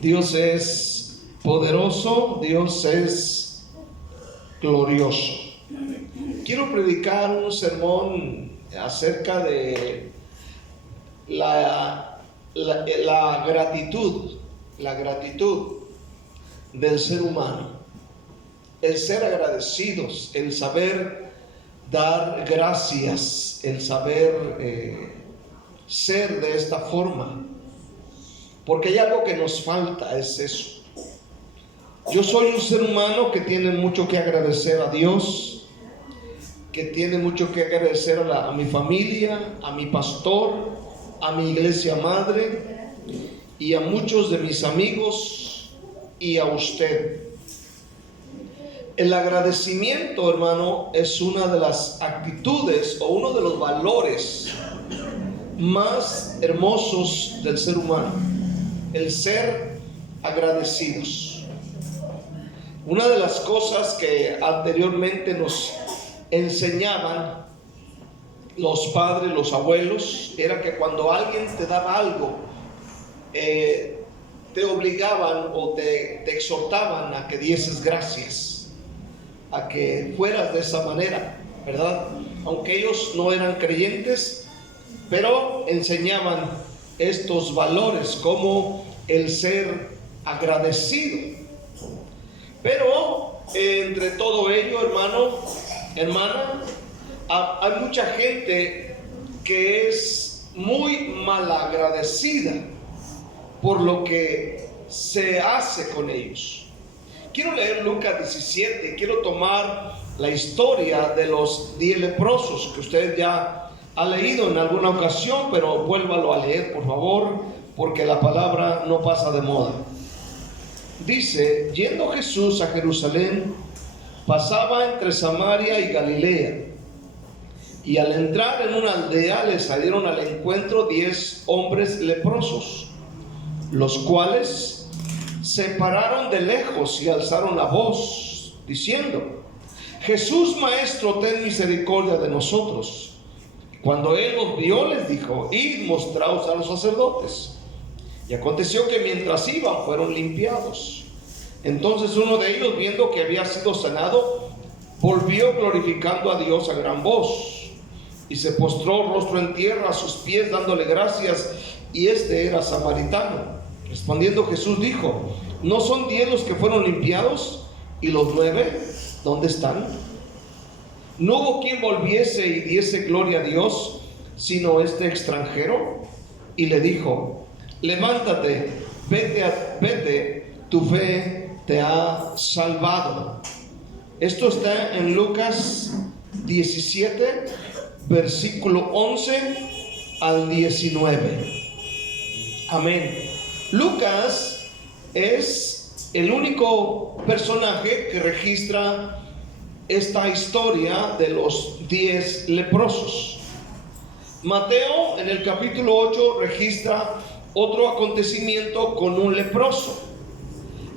Dios es poderoso, Dios es glorioso. Quiero predicar un sermón acerca de la gratitud del ser humano, el ser agradecidos, el saber dar gracias, el saber ser de esta forma, porque hay algo que nos falta, es eso. Yo soy un ser humano que tiene mucho que agradecer a Dios, que tiene mucho que agradecer a mi familia, a mi pastor, a mi iglesia madre y a muchos de mis amigos y a usted. El agradecimiento, hermano, es una de las actitudes o uno de los valores más hermosos del ser humano, el ser agradecidos. Una de las cosas que anteriormente nos enseñaban los padres, los abuelos, era que cuando alguien te daba algo, te obligaban o te exhortaban a que dieses gracias, a que fueras de esa manera, ¿verdad? Aunque ellos no eran creyentes, pero enseñaban estos valores como el ser agradecido. Pero entre todo ello, hermana, hay mucha gente que es muy malagradecida por lo que se hace con ellos. Quiero leer Lucas 17, quiero tomar la historia de los 10 leprosos que usted ya ha leído en alguna ocasión, pero vuélvalo a leer, por favor, porque la palabra no pasa de moda. Dice: yendo Jesús a Jerusalén, pasaba entre Samaria y Galilea, y al entrar en una aldea le salieron al encuentro 10 hombres leprosos, los cuales se pararon de lejos y alzaron la voz, diciendo: Jesús, Maestro, ten misericordia de nosotros. Cuando él los vio, les dijo: id, mostraos a los sacerdotes. Y aconteció que mientras iban, fueron limpiados. Entonces uno de ellos, viendo que había sido sanado, volvió glorificando a Dios a gran voz, y se postró rostro en tierra a sus pies, dándole gracias, y este era samaritano. Respondiendo Jesús dijo: ¿no son 10 los que fueron limpiados? ¿Y los 9 dónde están? No hubo quien volviese y diese gloria a Dios, sino este extranjero. Y le dijo: levántate, vete, tu fe te ha salvado. Esto está en Lucas 17, versículo 11 al 19. Amén. Lucas es el único personaje que registra esta historia de los 10 leprosos. Mateo en el capítulo 8 registra otro acontecimiento con un leproso,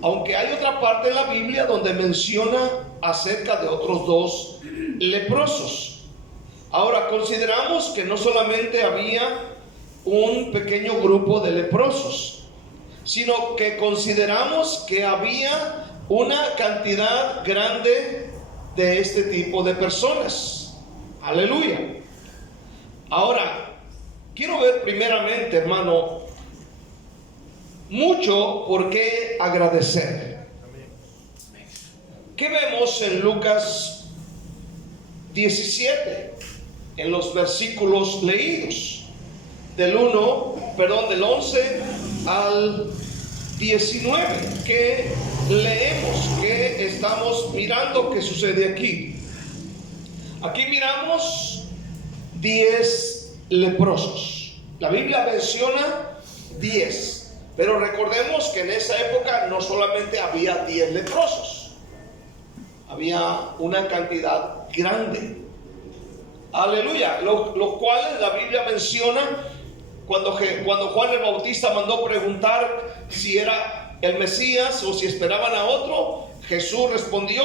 aunque hay otra parte en la Biblia donde menciona acerca de otros 2 leprosos. Ahora consideramos que no solamente había un pequeño grupo de leprosos, sino que consideramos que había una cantidad grande de este tipo de personas. Aleluya. Ahora, quiero ver primeramente, hermano, mucho por qué agradecer. ¿Qué vemos en Lucas 17? En los versículos leídos, del 11 al 19. ¿Qué leemos? ¿Qué estamos mirando que sucede aquí? Aquí miramos 10 leprosos. La Biblia menciona 10, pero recordemos que en esa época no solamente había 10 leprosos, había una cantidad grande. Aleluya. Los cuales la Biblia menciona cuando Juan el Bautista mandó preguntar si era el Mesías o si esperaban a otro. Jesús respondió,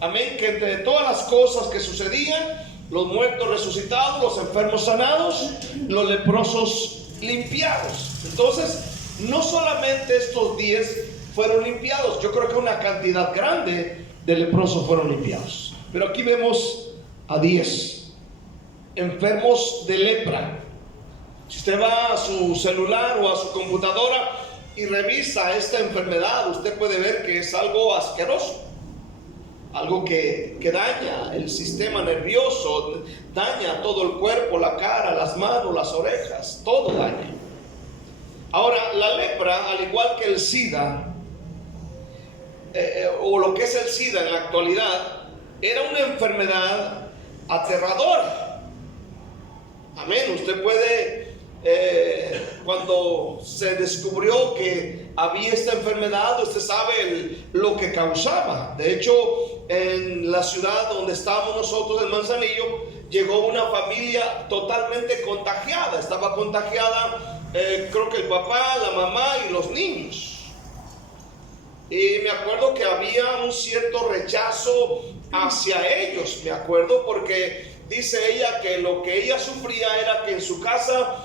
amén, que entre todas las cosas que sucedían, los muertos resucitados, los enfermos sanados, los leprosos limpiados. Entonces, no solamente estos 10 fueron limpiados, yo creo que una cantidad grande de leprosos fueron limpiados. Pero aquí vemos a 10 enfermos de lepra. Si usted va a su celular o a su computadora y revisa esta enfermedad, usted puede ver que es algo asqueroso, algo que daña el sistema nervioso, daña todo el cuerpo, la cara, las manos, las orejas, todo daña. Ahora, la lepra, al igual que el SIDA, o lo que es el SIDA en la actualidad, era una enfermedad aterradora. Amén. Usted puede, cuando se descubrió que había esta enfermedad, usted sabe lo que causaba. De hecho, en la ciudad donde estábamos nosotros, en Manzanillo, llegó una familia totalmente contagiada. Estaba contagiada, creo que el papá, la mamá y los niños. Y me acuerdo que había un cierto rechazo hacia ellos. Me acuerdo porque dice ella que lo que ella sufría era que en su casa,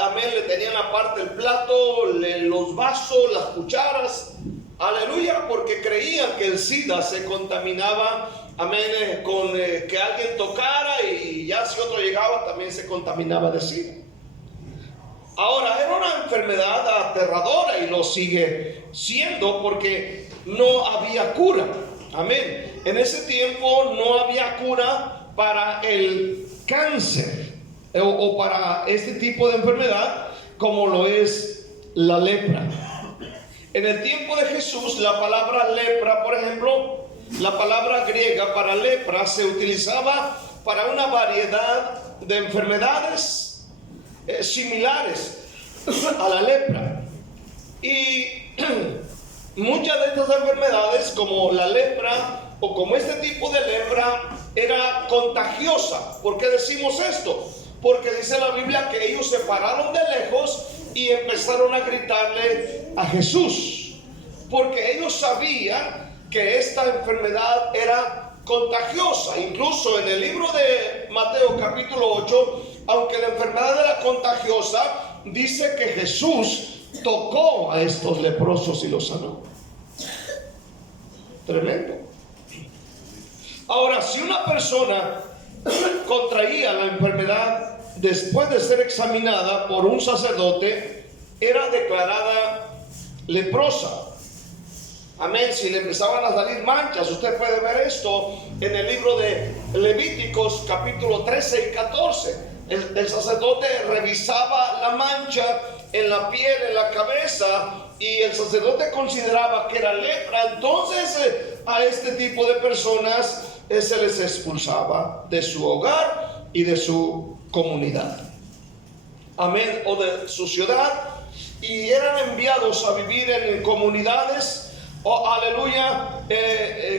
amén, le tenían aparte el plato, los vasos, las cucharas, aleluya, porque creían que el SIDA se contaminaba, amén, con que alguien tocara, y ya si otro llegaba también se contaminaba de SIDA. Ahora, era una enfermedad aterradora y lo sigue siendo porque no había cura. Amén. En ese tiempo no había cura para el cáncer o para este tipo de enfermedad como lo es la lepra. En el tiempo de Jesús, la palabra lepra, por ejemplo, la palabra griega para lepra se utilizaba para una variedad de enfermedades similares a la lepra. Y muchas de estas enfermedades, como la lepra o como este tipo de lepra, era contagiosa. ¿Por qué decimos esto? Porque dice la Biblia que ellos se pararon de lejos y empezaron a gritarle a Jesús, porque ellos sabían que esta enfermedad era contagiosa. Incluso en el libro de Mateo capítulo 8, aunque la enfermedad era contagiosa, dice que Jesús tocó a estos leprosos y los sanó. Tremendo. Ahora, si una persona contraía la enfermedad después de ser examinada por un sacerdote, era declarada leprosa. Amén. Si le empezaban a salir manchas, usted puede ver esto en el libro de Levíticos capítulo 13 y 14. El sacerdote revisaba la mancha en la piel, en la cabeza, y el sacerdote consideraba que era lepra. Entonces a este tipo de personas se les expulsaba de su hogar y de su comunidad, amén, o de su ciudad, y eran enviados a vivir en comunidades, aleluya,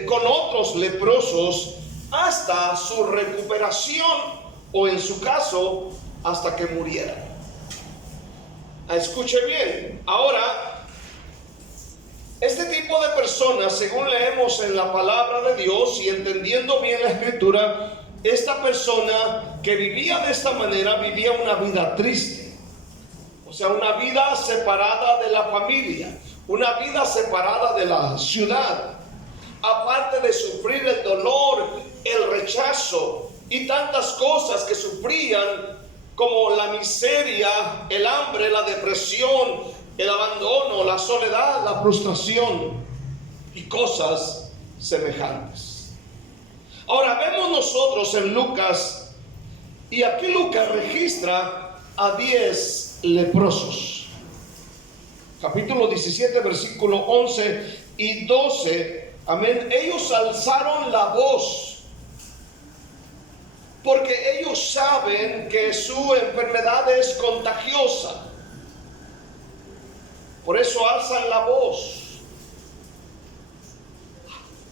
con otros leprosos hasta su recuperación, o en su caso hasta que murieran. Escuche bien. Ahora, este tipo de personas, según leemos en la palabra de Dios y entendiendo bien la escritura, esta persona que vivía de esta manera vivía una vida triste, o sea, una vida separada de la familia, una vida separada de la ciudad. Aparte de sufrir el dolor, el rechazo y tantas cosas que sufrían, como la miseria, el hambre, la depresión, el abandono, la soledad, la frustración y cosas semejantes. Ahora vemos nosotros en Lucas, y aquí Lucas registra a 10 leprosos. Capítulo 17, versículo 11 y 12. Amén. Ellos alzaron la voz porque ellos saben que su enfermedad es contagiosa. Por eso alzan la voz.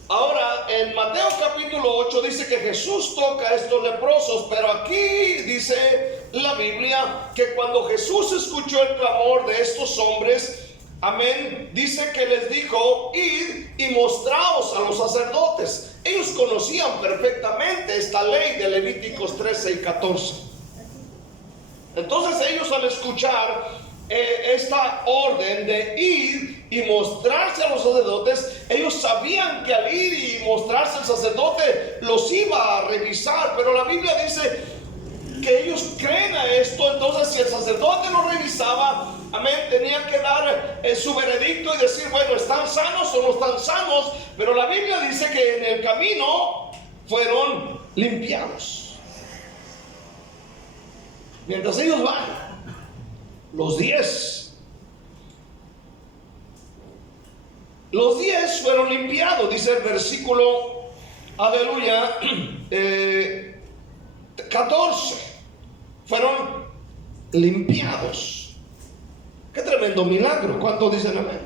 Ahora, en Mateo capítulo 8 dice que Jesús toca a estos leprosos, pero aquí dice la Biblia que cuando Jesús escuchó el clamor de estos hombres, amén, dice que les dijo: id y mostraos a los sacerdotes. Ellos conocían perfectamente esta ley de Levíticos 13 y 14. Entonces ellos, al escuchar esta orden de ir y mostrarse a los sacerdotes, ellos sabían que al ir y mostrarse al sacerdote los iba a revisar, pero la Biblia dice que ellos creen a esto. Entonces, si el sacerdote lo revisaba, amén, tenía que dar su veredicto y decir, bueno, ¿están sanos o no están sanos? Pero la Biblia dice que en el camino fueron limpiados. Mientras ellos van, los 10 fueron limpiados, dice el versículo, aleluya, 14, fueron limpiados. Qué tremendo milagro. ¿Cuántos dicen amén?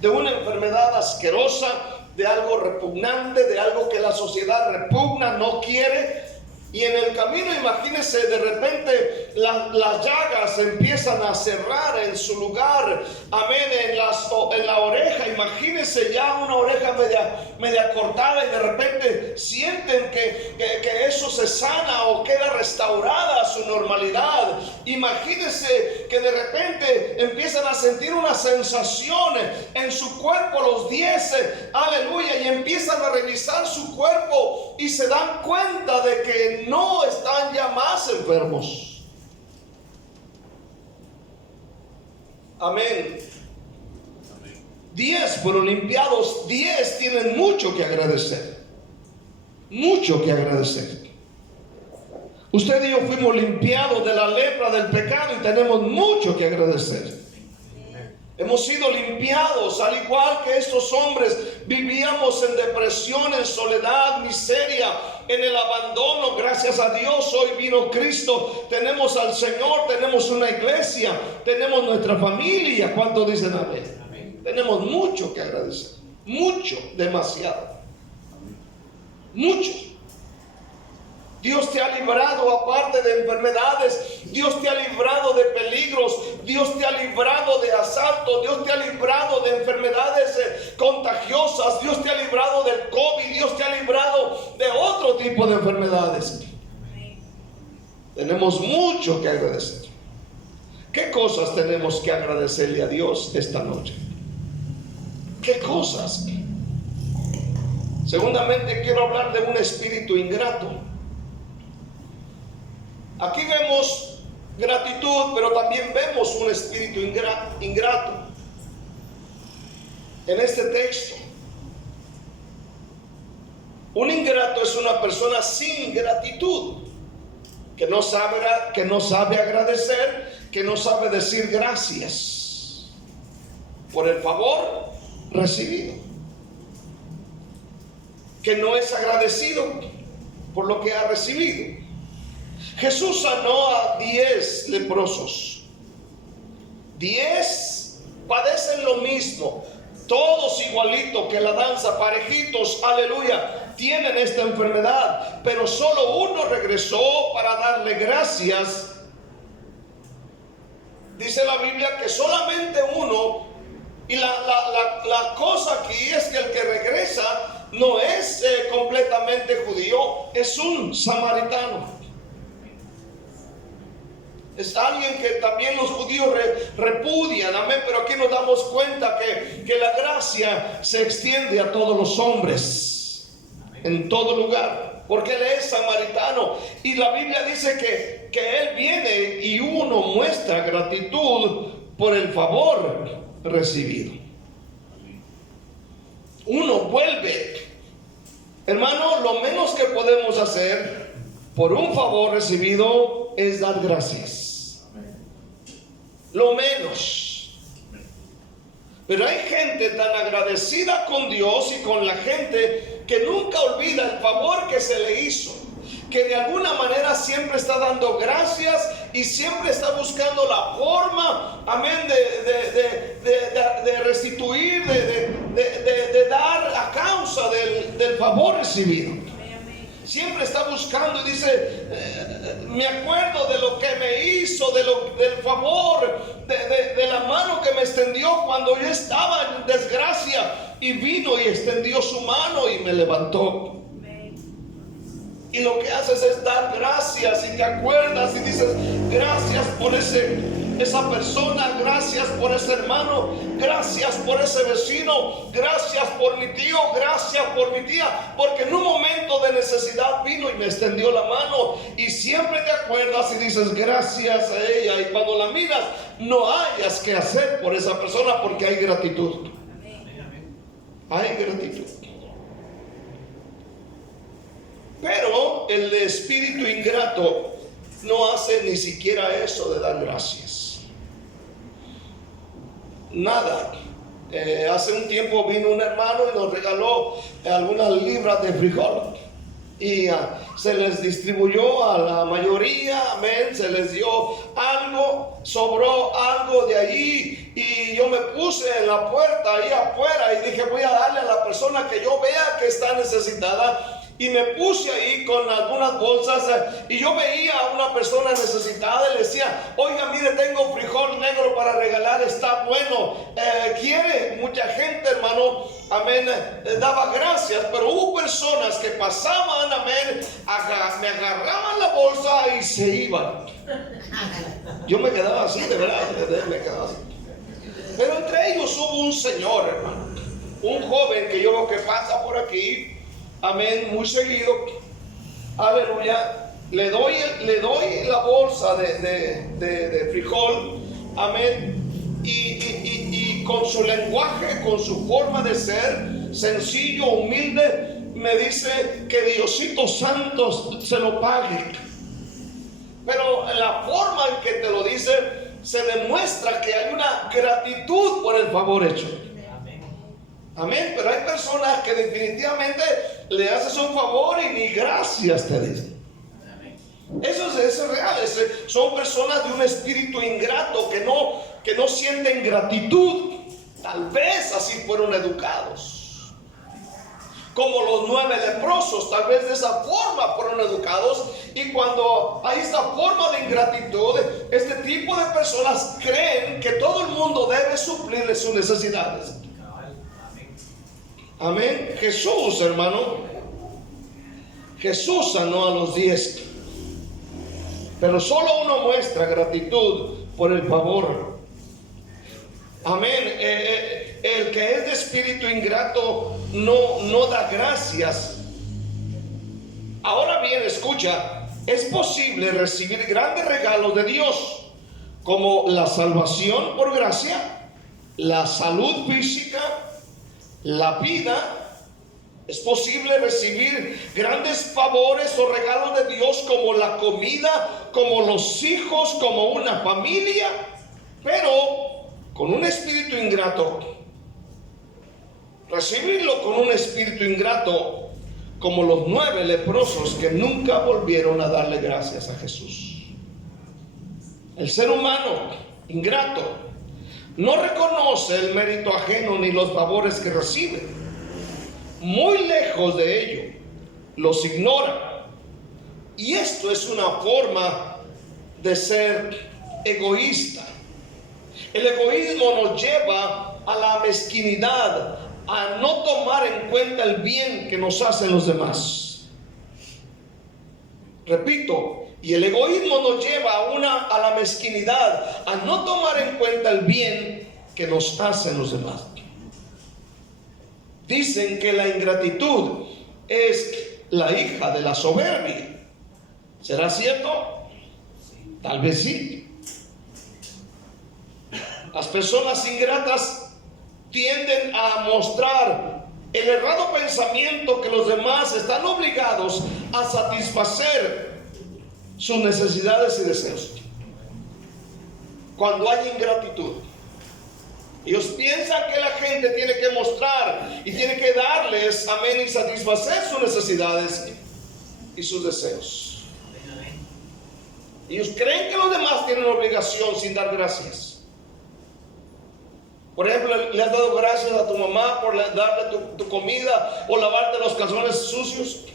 De una enfermedad asquerosa, de algo repugnante, de algo que la sociedad repugna, no quiere. Y en el camino, imagínense, de repente las llagas empiezan a cerrar en su lugar, amén, en la oreja. Imagínense ya una oreja media cortada, y de repente sienten que eso se sana o queda restaurada a su normalidad. Imagínense que de repente empiezan a sentir una sensación en su cuerpo, los 10, aleluya, y empiezan a revisar su cuerpo y se dan cuenta de que no están ya más enfermos. Amén. 10 fueron limpiados. 10 tienen mucho que agradecer. Mucho que agradecer. Usted y yo fuimos limpiados de la lepra del pecado y tenemos mucho que agradecer. Hemos sido limpiados, al igual que estos hombres. Vivíamos en depresión, en soledad, miseria, en el abandono. Gracias a Dios, hoy vino Cristo. Tenemos al Señor, tenemos una iglesia, tenemos nuestra familia. ¿Cuántos dicen amén? Amén. Tenemos mucho que agradecer. Mucho, demasiado. Mucho. Dios te ha librado, aparte de enfermedades. Dios te ha librado de peligros. Dios te ha librado de asaltos. Dios te ha librado de enfermedades contagiosas. Dios te ha librado del COVID. Dios te ha librado de otro tipo de enfermedades. Tenemos mucho que agradecer. ¿Qué cosas tenemos que agradecerle a Dios esta noche? ¿Qué cosas? Segundamente quiero hablar de un espíritu ingrato. Aquí vemos gratitud, pero también vemos un espíritu ingrato en este texto. Un ingrato es una persona sin gratitud, que no sabe agradecer, que no sabe decir gracias por el favor recibido, que no es agradecido por lo que ha recibido. Jesús sanó a 10 leprosos. 10 padecen lo mismo, todos igualitos que la danza, parejitos, aleluya, tienen esta enfermedad, pero solo uno regresó para darle gracias. Dice la Biblia que solamente uno, y la cosa aquí es que el que regresa no es completamente judío, es un samaritano. Es alguien que también los judíos repudian, amén, pero aquí nos damos cuenta que la gracia se extiende a todos los hombres, en todo lugar, porque él es samaritano. Y la Biblia dice que él viene y uno muestra gratitud por el favor recibido. Uno vuelve. Hermano, lo menos que podemos hacer por un favor recibido es dar gracias. Lo menos. Pero hay gente tan agradecida con Dios y con la gente que nunca olvida el favor que se le hizo, que de alguna manera siempre está dando gracias y siempre está buscando la forma, amén, de restituir, de dar a causa del favor recibido. Siempre está buscando y dice, me acuerdo de lo que me hizo, del favor, de la mano que me extendió cuando yo estaba en desgracia, y vino y extendió su mano y me levantó. Y lo que haces es dar gracias y te acuerdas y dices: gracias por esa persona, gracias por ese hermano, gracias por ese vecino, gracias por mi tío, gracias por mi tía, porque en un momento de necesidad vino y me extendió la mano. Y siempre te acuerdas y dices: gracias a ella. Y cuando la miras, no hayas que hacer por esa persona, porque hay gratitud. Hay gratitud. Pero el espíritu ingrato no hace ni siquiera eso de dar gracias. Nada. Hace un tiempo vino un hermano y nos regaló algunas libras de frijol. Y se les distribuyó a la mayoría, amén, se les dio algo, sobró algo de allí. Y yo me puse en la puerta ahí afuera y dije: voy a darle a la persona que yo vea que está necesitada. Y me puse ahí con algunas bolsas y yo veía a una persona necesitada y le decía: oiga, mire, tengo frijol negro para regalar, está bueno, quiere. Mucha gente, hermano, amén, daba gracias, pero hubo personas que pasaban, amén, me agarraban la bolsa y se iban. Yo me quedaba así, de verdad, me quedaba así. Pero entre ellos hubo un señor, hermano, un joven que yo veo que pasa por aquí, amén, muy seguido, aleluya. Le doy la bolsa de frijol, amén, y con su lenguaje, con su forma de ser, sencillo, humilde, me dice que Diosito Santo se lo pague. Pero la forma en que te lo dice, se demuestra que hay una gratitud por el favor hecho. Amén. Pero hay personas que definitivamente le haces un favor y ni gracias te dicen. Eso es real. Son personas de un espíritu ingrato que no sienten gratitud. Tal vez así fueron educados. Como los 9 leprosos, tal vez de esa forma fueron educados. Y cuando hay esta forma de ingratitud, este tipo de personas creen que todo el mundo debe suplirle sus necesidades. Amén. Jesús, hermano, Jesús sanó a los 10, pero solo uno muestra gratitud por el favor. Amén. El que es de espíritu ingrato no da gracias. Ahora bien, escucha, es posible recibir grandes regalos de Dios, como la salvación por gracia, la salud física, la vida. Es posible recibir grandes favores o regalos de Dios, como la comida, como los hijos, como una familia, pero con un espíritu ingrato. Recibirlo con un espíritu ingrato, como los 9 leprosos que nunca volvieron a darle gracias a Jesús. El ser humano ingrato no reconoce el mérito ajeno ni los favores que recibe. Muy lejos de ello, los ignora. Y esto es una forma de ser egoísta. El egoísmo nos lleva a la mezquinidad, a no tomar en cuenta el bien que nos hacen los demás. Repito, y el egoísmo nos lleva a la mezquinidad, a no tomar en cuenta el bien que nos hacen los demás. Dicen que la ingratitud es la hija de la soberbia. ¿Será cierto? Tal vez sí. Las personas ingratas tienden a mostrar el errado pensamiento que los demás están obligados a satisfacer sus necesidades y deseos. Cuando hay ingratitud, ellos piensan que la gente tiene que mostrar y tiene que darles, amén, y satisfacer sus necesidades y sus deseos. Ellos creen que los demás tienen obligación sin dar gracias. Por ejemplo, le has dado gracias a tu mamá por darle tu comida o lavarte los calzones sucios.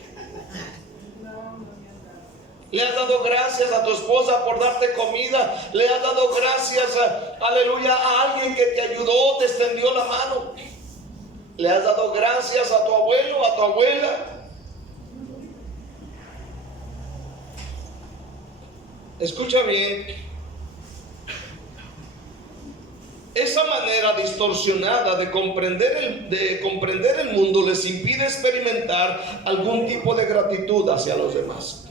Le has dado gracias a tu esposa por darte comida. Le has dado gracias, aleluya, a alguien que te ayudó, te extendió la mano. Le has dado gracias a tu abuelo, a tu abuela. Escucha bien, esa manera distorsionada de comprender el mundo les impide experimentar algún tipo de gratitud hacia los demás.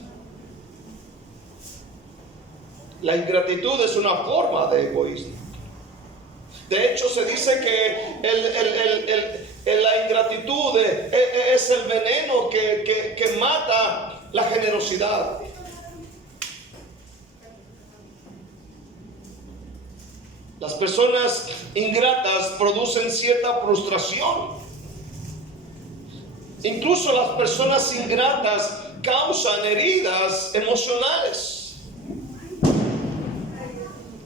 La ingratitud es una forma de egoísmo. De hecho, se dice que la ingratitud es el veneno que mata la generosidad. Las personas ingratas producen cierta frustración. Incluso las personas ingratas causan heridas emocionales.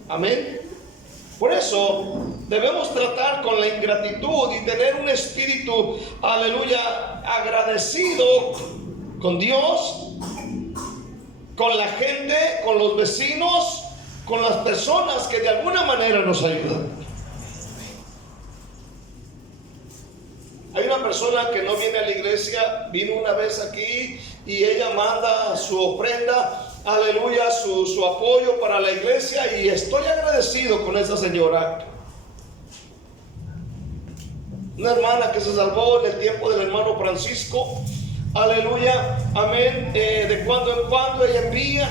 Amén. Por eso debemos tratar con la ingratitud y tener un espíritu, aleluya, agradecido con Dios, con la gente, con los vecinos, con las personas que de alguna manera nos ayudan. Hay una persona que no viene a la iglesia, vino una vez aquí y ella manda su ofrenda, aleluya, su apoyo para la iglesia, y estoy agradecido con esa señora. Una hermana que se salvó en el tiempo del hermano Francisco, aleluya, amén, de cuando en cuando ella envía,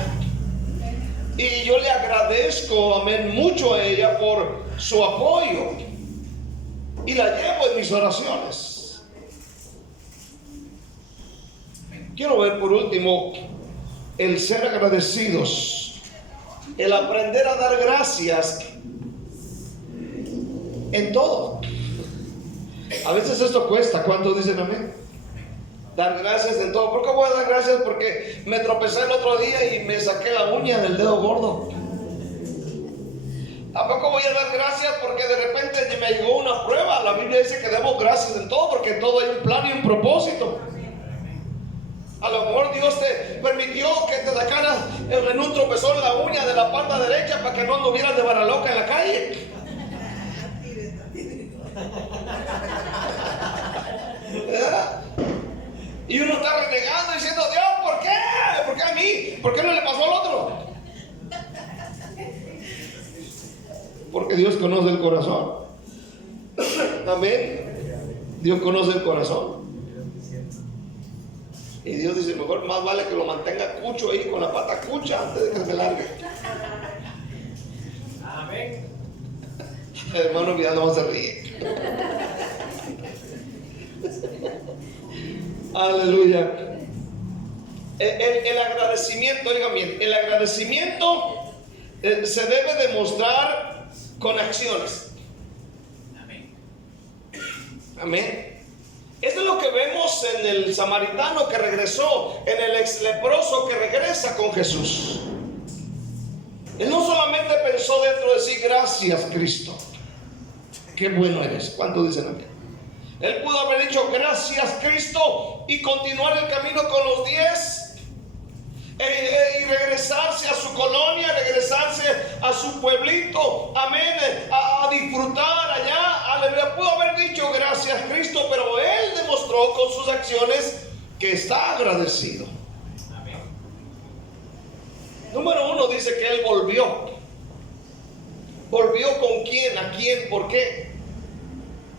y yo le agradezco, amén, mucho a ella por su apoyo, y la llevo en mis oraciones. Quiero ver por último el ser agradecidos, el aprender a dar gracias en todo. A veces esto cuesta. ¿Cuántos dicen amén? Dar gracias en todo. ¿Por qué voy a dar gracias? Porque me tropecé el otro día y me saqué la uña del dedo gordo. Tampoco voy a dar gracias porque de repente me llegó una prueba. La Biblia dice que demos gracias en todo, porque en todo hay un plan y un propósito. A lo mejor Dios te permitió que te sacaras en un tropezón la uña de la pata derecha para que no anduvieras de vara loca en la calle. ¿Verdad? Y uno está renegando diciendo: Dios, ¿por qué? ¿Por qué a mí? ¿Por qué no le pasó al otro? Porque Dios conoce el corazón. Amén. Dios conoce el corazón. Y Dios dice: mejor más vale que lo mantenga cucho ahí con la pata cucha antes de que se largue. Amén. El hermano Vidal no se ríe. Aleluya. El agradecimiento, oigan bien, el agradecimiento se debe demostrar con acciones. Amén. Amén. Esto es lo que vemos en el samaritano que regresó, en el ex leproso que regresa con Jesús. Él no solamente pensó dentro de sí: gracias, Cristo, qué bueno eres. ¿Cuántos dicen amén? Él pudo haber dicho: gracias, Cristo, y continuar el camino con los 10 y regresarse a su colonia, regresarse a su pueblito, amén, a disfrutar allá, aleluya. Pudo haber dicho: gracias, Cristo, pero él demostró con sus acciones que está agradecido. Amén. Número 1 dice que él volvió. ¿Volvió con quién? ¿A quién? ¿Por qué?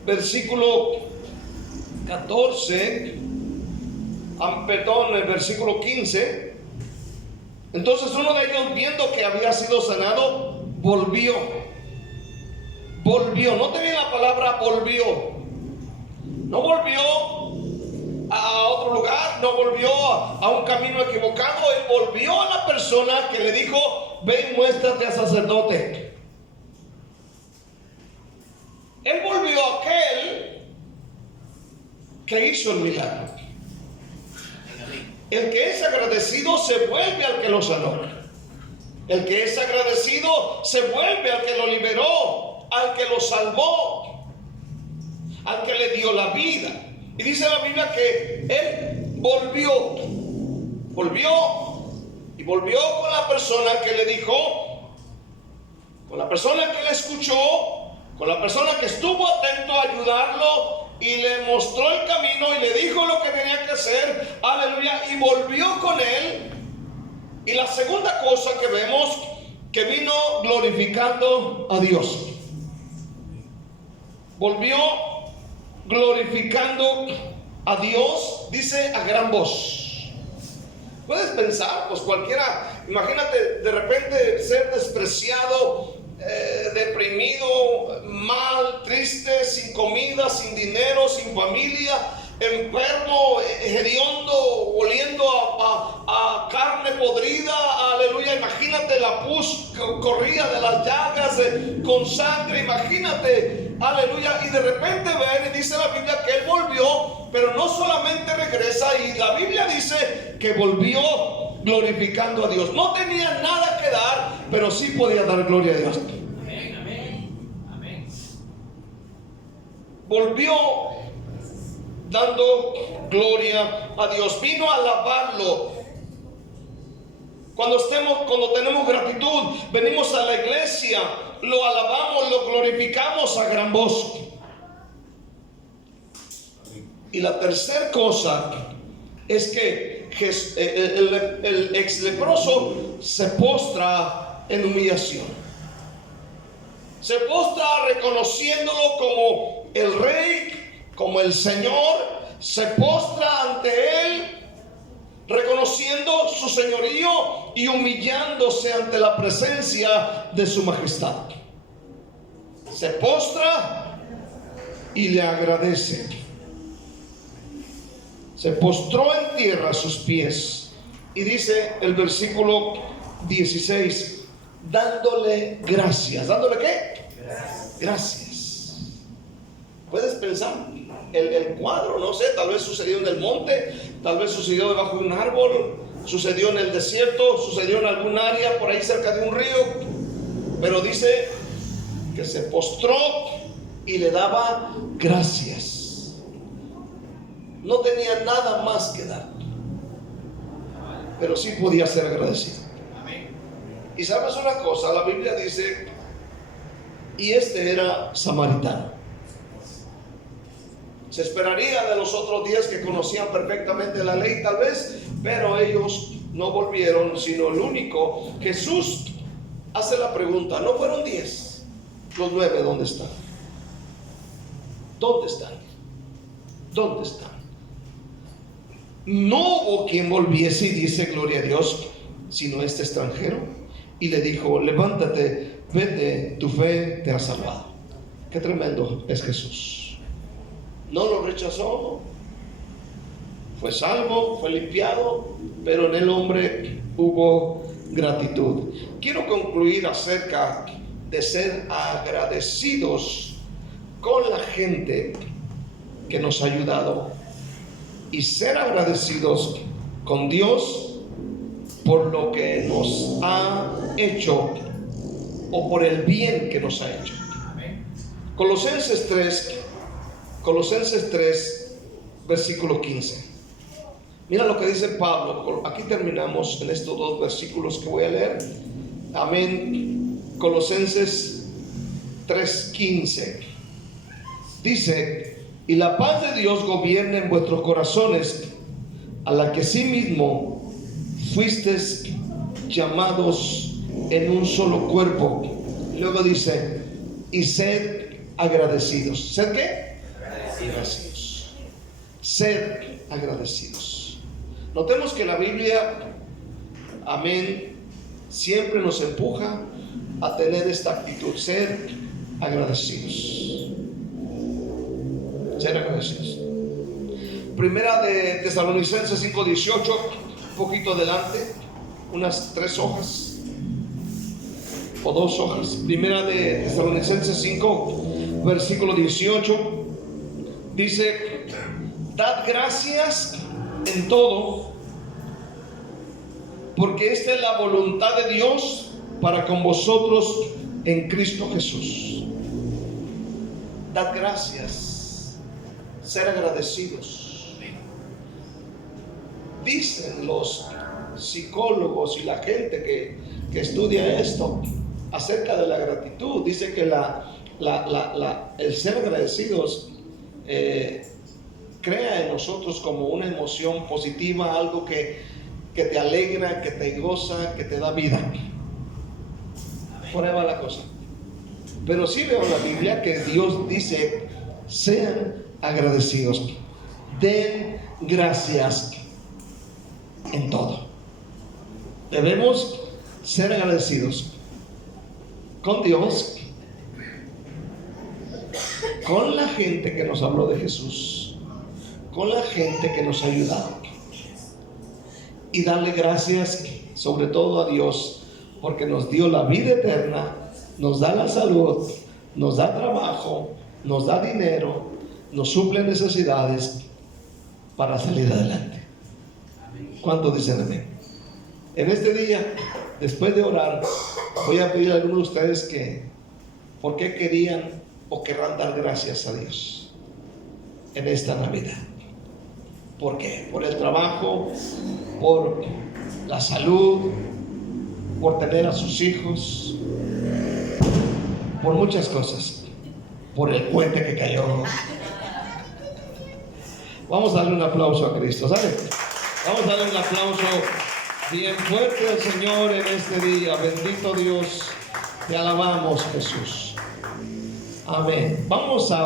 Versículo 14, perdón, el versículo 15. Entonces uno de ellos, viendo que había sido sanado, volvió. Note bien la palabra volvió. No volvió a otro lugar, no volvió a un camino equivocado. Él volvió a la persona que le dijo: ven, muéstrate a sacerdote. Él volvió a aquel que hizo el milagro. El que es agradecido se vuelve al que lo sanó. El que es agradecido se vuelve al que lo liberó, al que lo salvó, al que le dio la vida. Y dice la Biblia que él volvió con la persona que le dijo, con la persona que le escuchó, con la persona que estuvo atento a ayudarlo y le mostró el camino y le dijo lo que tenía que hacer, aleluya, y volvió con él Y la segunda cosa que vemos, que vino glorificando a Dios. Volvió glorificando a Dios, dice, a gran voz. Puedes pensar, pues cualquiera, imagínate de repente ser despreciado, deprimido, mal, triste, sin comida, sin dinero, sin familia, enfermo, hediondo, oliendo a carne podrida, aleluya. Imagínate, la pus corría de las llagas con sangre, imagínate, aleluya. Y de repente ven y dice la Biblia que él volvió, pero no solamente regresa, y la Biblia dice que volvió glorificando a Dios. No tenía nada que dar, pero sí podía dar gloria a Dios. Amén, amén, amén. Volvió dando gloria a Dios, vino a alabarlo. Cuando tenemos gratitud, venimos a la iglesia, lo alabamos, lo glorificamos a gran voz. Y la tercera cosa es que el ex leproso se postra en humillación. Se postra reconociéndolo como el rey, como el Señor. Se postra ante él, reconociendo su señorío y humillándose ante la presencia de su majestad. Se postra y le agradece. Se postró en tierra a sus pies. Y dice el versículo 16, dándole gracias. ¿Dándole qué? Gracias. Puedes pensar, el cuadro, no sé, tal vez sucedió en el monte, tal vez sucedió debajo de un árbol, sucedió en el desierto, sucedió en algún área por ahí cerca de un río. Pero dice que se postró y le daba gracias. No tenía nada más que dar, pero sí podía ser agradecido. Y sabes una cosa, la Biblia dice, y este era samaritano. Se esperaría de los otros 10 que conocían perfectamente la ley tal vez, pero ellos no volvieron, sino el único. Jesús hace la pregunta, ¿no fueron 10? Los 9, ¿dónde están? ¿Dónde están? ¿Dónde están? No hubo quien volviese y dice gloria a Dios, sino este extranjero. Y le dijo, levántate, vete, tu fe te ha salvado. Qué tremendo es Jesús. No lo rechazó, fue salvo, fue limpiado, pero en el hombre hubo gratitud. Quiero concluir acerca de ser agradecidos con la gente que nos ha ayudado y ser agradecidos con Dios por lo que nos ha hecho o por el bien que nos ha hecho. Colosenses 3, versículo 15. Mira lo que dice Pablo. Aquí terminamos en estos 2 versículos que voy a leer. Amén. Colosenses 3:15. Dice, y la paz de Dios gobierne en vuestros corazones, a la que asimismo fuisteis llamados en un solo cuerpo. Luego dice, y sed agradecidos. ¿Sed qué? Agradecidos. Sed agradecidos. Notemos que la Biblia, amén, siempre nos empuja a tener esta actitud, ser agradecidos. Ser agradecidos. Primera de Tesalonicenses 5:18, un poquito adelante, unas 3 hojas o 2 hojas. Primera de Tesalonicenses 5, versículo 18, dice, dad gracias en todo, porque esta es la voluntad de Dios para con vosotros en Cristo Jesús. Dad gracias, ser agradecidos. Dicen los psicólogos y la gente que estudia esto acerca de la gratitud, dice que el ser agradecidos crea en nosotros como una emoción positiva, algo que que te alegra, que te goza, que te da vida. Por ahí va la cosa. Pero sí veo en la Biblia que Dios dice: sean agradecidos, den gracias en todo. Debemos ser agradecidos con Dios, con la gente que nos habló de Jesús, con la gente que nos ha ayudado, y darle gracias sobre todo a Dios, porque nos dio la vida eterna, nos da la salud, nos da trabajo, nos da dinero, nos suple necesidades para salir adelante. ¿Cuántos dicen amén? En este día, después de orar, voy a pedir a algunos de ustedes que, ¿por qué querían o querrán dar gracias a Dios en esta Navidad? ¿Por qué? Por el trabajo, por la salud, por tener a sus hijos, por muchas cosas, por el puente que cayó. Vamos a darle un aplauso a Cristo, ¿sabe? Vamos a darle un aplauso bien fuerte al Señor en este día. Bendito Dios, te alabamos, Jesús. Amén. Vamos a